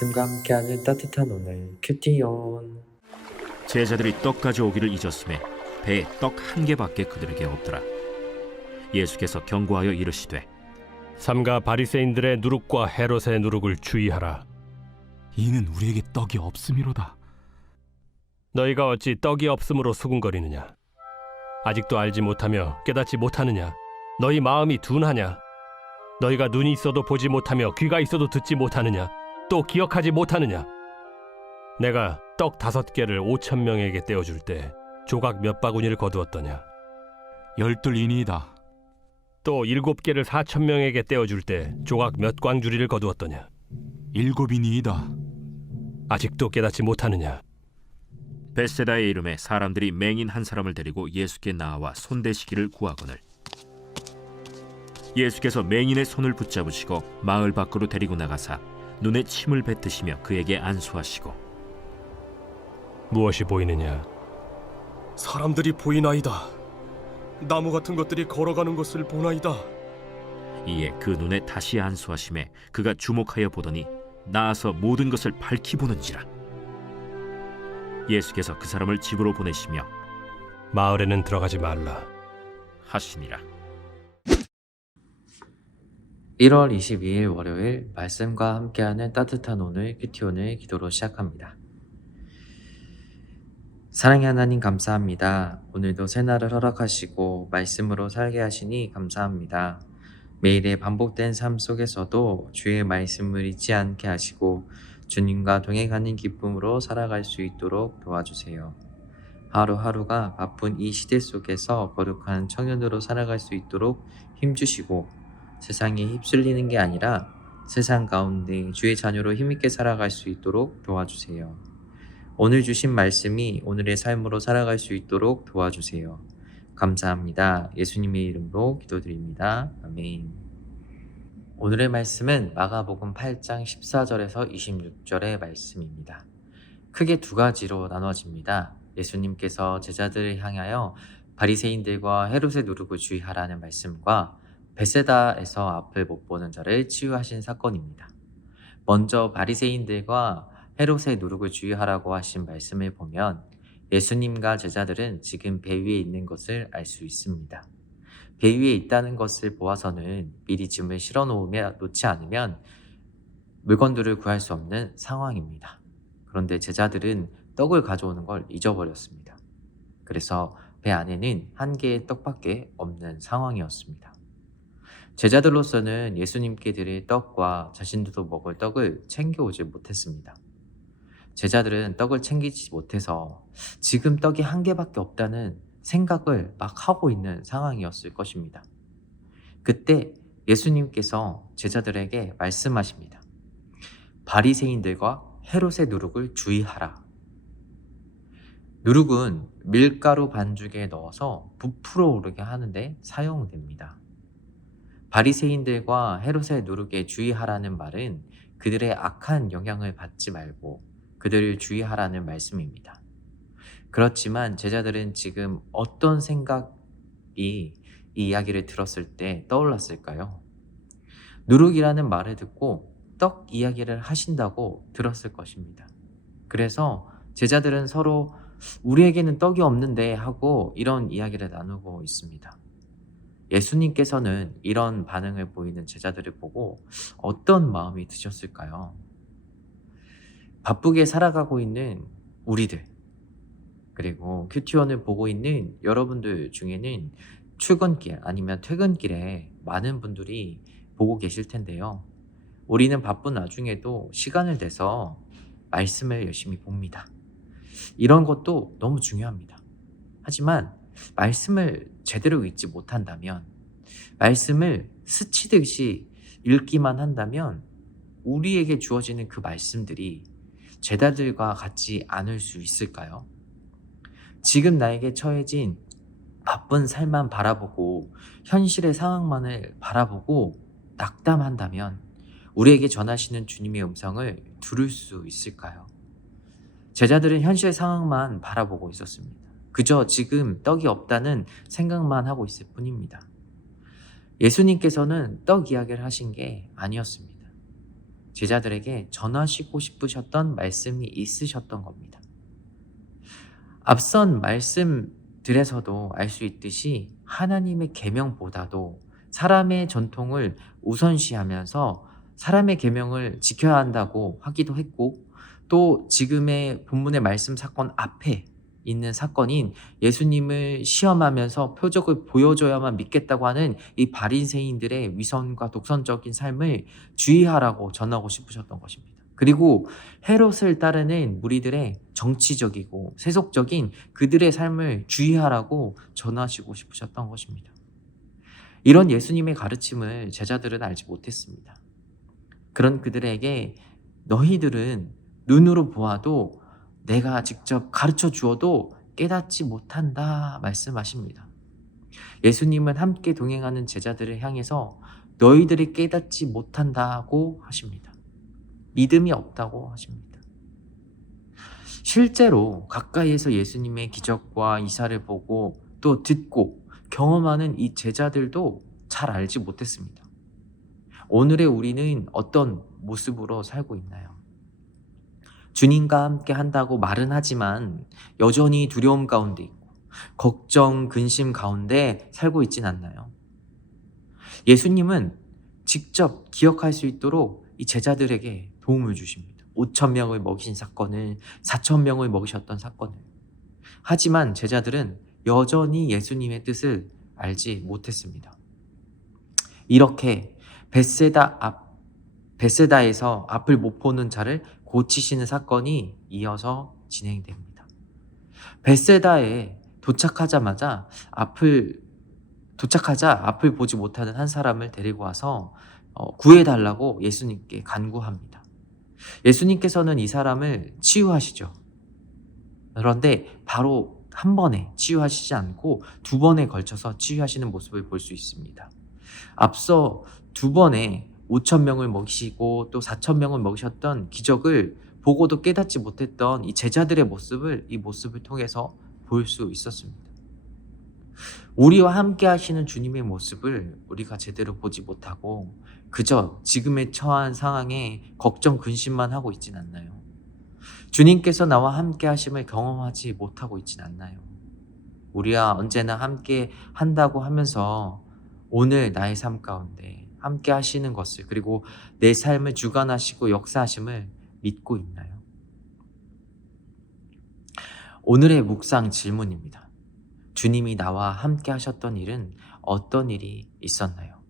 말씀과 함께하는 따뜻한 오늘 큐티온. 제자들이 떡 가져오기를 잊었음에 배에 떡 한 개밖에 그들에게 없더라. 예수께서 경고하여 이르시되 삼가 바리새인들의 누룩과 헤롯의 누룩을 주의하라. 이는 우리에게 떡이 없음이로다. 너희가 어찌 떡이 없음으로 수군거리느냐? 아직도 알지 못하며 깨닫지 못하느냐? 너희 마음이 둔하냐? 너희가 눈이 있어도 보지 못하며 귀가 있어도 듣지 못하느냐? 또 기억하지 못하느냐? 내가 떡 5개를 5,000명에게 떼어줄 때 조각 몇 바구니를 거두었더냐? 12이니이다. 또 7개를 4,000명에게 떼어줄 때 조각 몇 광주리를 거두었더냐? 7이니이다. 아직도 깨닫지 못하느냐? 벳세다의 이름에 사람들이 맹인 한 사람을 데리고 예수께 나와 손대시기를 구하거늘 예수께서 맹인의 손을 붙잡으시고 마을 밖으로 데리고 나가사 눈에 침을 뱉으시며 그에게 안수하시고 무엇이 보이느냐? 사람들이 보이나이다. 나무 같은 것들이 걸어가는 것을 보나이다. 이에 그 눈에 다시 안수하심에 그가 주목하여 보더니 나아서 모든 것을 밝히 보는지라. 예수께서 그 사람을 집으로 보내시며 마을에는 들어가지 말라 하시니라. 1월 22일 월요일 말씀과 함께하는 따뜻한 오늘 큐티온을 기도로 시작합니다. 사랑의 하나님 감사합니다. 오늘도 새날을 허락하시고 말씀으로 살게 하시니 감사합니다. 매일의 반복된 삶 속에서도 주의 말씀을 잊지 않게 하시고 주님과 동행하는 기쁨으로 살아갈 수 있도록 도와주세요. 하루하루가 바쁜 이 시대 속에서 거룩한 청년으로 살아갈 수 있도록 힘주시고 세상에 휩쓸리는 게 아니라 세상 가운데 주의 자녀로 힘있게 살아갈 수 있도록 도와주세요. 오늘 주신 말씀이 오늘의 삶으로 살아갈 수 있도록 도와주세요. 감사합니다. 예수님의 이름으로 기도드립니다. 아멘. 오늘의 말씀은 마가복음 8장 14절에서 26절의 말씀입니다. 크게 2가지로 나눠집니다. 예수님께서 제자들을 향하여 바리새인들과 헤롯의 누룩을 주의하라는 말씀과 벳세다에서 앞을 못 보는 자를 치유하신 사건입니다. 먼저 바리새인들과 헤롯의 누룩을 주의하라고 하신 말씀을 보면 예수님과 제자들은 지금 배 위에 있는 것을 알 수 있습니다. 배 위에 있다는 것을 보아서는 미리 짐을 실어 놓지 않으면 물건들을 구할 수 없는 상황입니다. 그런데 제자들은 떡을 가져오는 걸 잊어버렸습니다. 그래서 배 안에는 한 개의 떡밖에 없는 상황이었습니다. 제자들로서는 예수님께 드릴 떡과 자신들도 먹을 떡을 챙겨오지 못했습니다. 제자들은 떡을 챙기지 못해서 지금 떡이 한 개밖에 없다는 생각을 막 하고 있는 상황이었을 것입니다. 그때 예수님께서 제자들에게 말씀하십니다. 바리새인들과 헤롯의 누룩을 주의하라. 누룩은 밀가루 반죽에 넣어서 부풀어 오르게 하는데 사용됩니다. 바리새인들과 헤롯의 누룩에 주의하라는 말은 그들의 악한 영향을 받지 말고 그들을 주의하라는 말씀입니다. 그렇지만 제자들은 지금 어떤 생각이 이 이야기를 들었을 때 떠올랐을까요? 누룩이라는 말을 듣고 떡 이야기를 하신다고 들었을 것입니다. 그래서 제자들은 서로 우리에게는 떡이 없는데 하고 이런 이야기를 나누고 있습니다. 예수님께서는 이런 반응을 보이는 제자들을 보고 어떤 마음이 드셨을까요? 바쁘게 살아가고 있는 우리들, 그리고 큐티원을 보고 있는 여러분들 중에는 출근길 아니면 퇴근길에 많은 분들이 보고 계실 텐데요. 우리는 바쁜 와중에도 시간을 내서 말씀을 열심히 봅니다. 이런 것도 너무 중요합니다. 하지만 말씀을 제대로 읽지 못한다면, 말씀을 스치듯이 읽기만 한다면 우리에게 주어지는 그 말씀들이 제자들과 같지 않을 수 있을까요? 지금 나에게 처해진 바쁜 삶만 바라보고 현실의 상황만을 바라보고 낙담한다면 우리에게 전하시는 주님의 음성을 들을 수 있을까요? 제자들은 현실 상황만 바라보고 있었습니다. 그저 지금 떡이 없다는 생각만 하고 있을 뿐입니다. 예수님께서는 떡 이야기를 하신 게 아니었습니다. 제자들에게 전하시고 싶으셨던 말씀이 있으셨던 겁니다. 앞선 말씀들에서도 알 수 있듯이 하나님의 계명보다도 사람의 전통을 우선시하면서 사람의 계명을 지켜야 한다고 하기도 했고, 또 지금의 본문의 말씀 사건 앞에 있는 사건인 예수님을 시험하면서 표적을 보여줘야만 믿겠다고 하는 이 바리새인들의 위선과 독선적인 삶을 주의하라고 전하고 싶으셨던 것입니다. 그리고 헤롯을 따르는 무리들의 정치적이고 세속적인 그들의 삶을 주의하라고 전하시고 싶으셨던 것입니다. 이런 예수님의 가르침을 제자들은 알지 못했습니다. 그런 그들에게 너희들은 눈으로 보아도 내가 직접 가르쳐 주어도 깨닫지 못한다 말씀하십니다. 예수님은 함께 동행하는 제자들을 향해서 너희들이 깨닫지 못한다고 하십니다. 믿음이 없다고 하십니다. 실제로 가까이에서 예수님의 기적과 이사를 보고 또 듣고 경험하는 이 제자들도 잘 알지 못했습니다. 오늘의 우리는 어떤 모습으로 살고 있나요? 주님과 함께 한다고 말은 하지만 여전히 두려움 가운데 있고 걱정, 근심 가운데 살고 있진 않나요? 예수님은 직접 기억할 수 있도록 이 제자들에게 도움을 주십니다. 5,000명을 먹이신 사건을, 4,000명을 먹이셨던 사건을. 하지만 제자들은 여전히 예수님의 뜻을 알지 못했습니다. 이렇게 벳세다에서 앞을 못 보는 자를 고치시는 사건이 이어서 진행됩니다. 벳세다에 도착하자 앞을 보지 못하는 한 사람을 데리고 와서 구해달라고 예수님께 간구합니다. 예수님께서는 이 사람을 치유하시죠. 그런데 바로 한 번에 치유하시지 않고 2번에 걸쳐서 치유하시는 모습을 볼 수 있습니다. 앞서 2번에 5,000명을 먹이시고 또 4,000명을 먹이셨던 기적을 보고도 깨닫지 못했던 이 제자들의 모습을 이 모습을 통해서 볼 수 있었습니다. 우리와 함께 하시는 주님의 모습을 우리가 제대로 보지 못하고 그저 지금의 처한 상황에 걱정 근심만 하고 있진 않나요? 주님께서 나와 함께 하심을 경험하지 못하고 있진 않나요? 우리와 언제나 함께 한다고 하면서 오늘 나의 삶 가운데 함께 하시는 것을, 그리고 내 삶을 주관하시고 역사하심을 믿고 있나요? 오늘의 묵상 질문입니다. 주님이 나와 함께 하셨던 일은 어떤 일이 있었나요?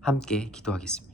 함께 기도하겠습니다.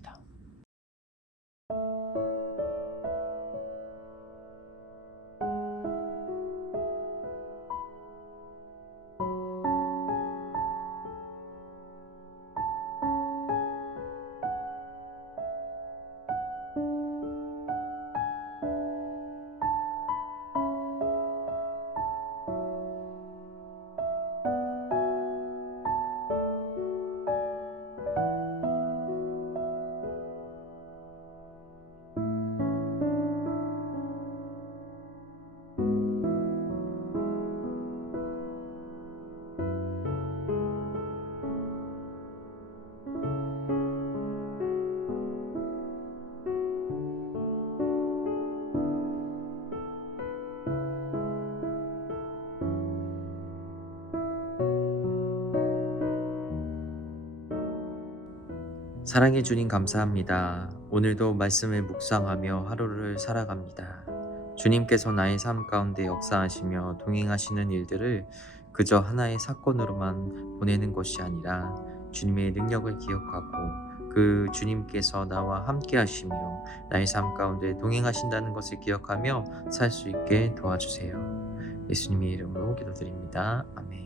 사랑해 주님 감사합니다. 오늘도 말씀을 묵상하며 하루를 살아갑니다. 주님께서 나의 삶 가운데 역사하시며 동행하시는 일들을 그저 하나의 사건으로만 보내는 것이 아니라 주님의 능력을 기억하고 그 주님께서 나와 함께 하시며 나의 삶 가운데 동행하신다는 것을 기억하며 살 수 있게 도와주세요. 예수님의 이름으로 기도드립니다. 아멘.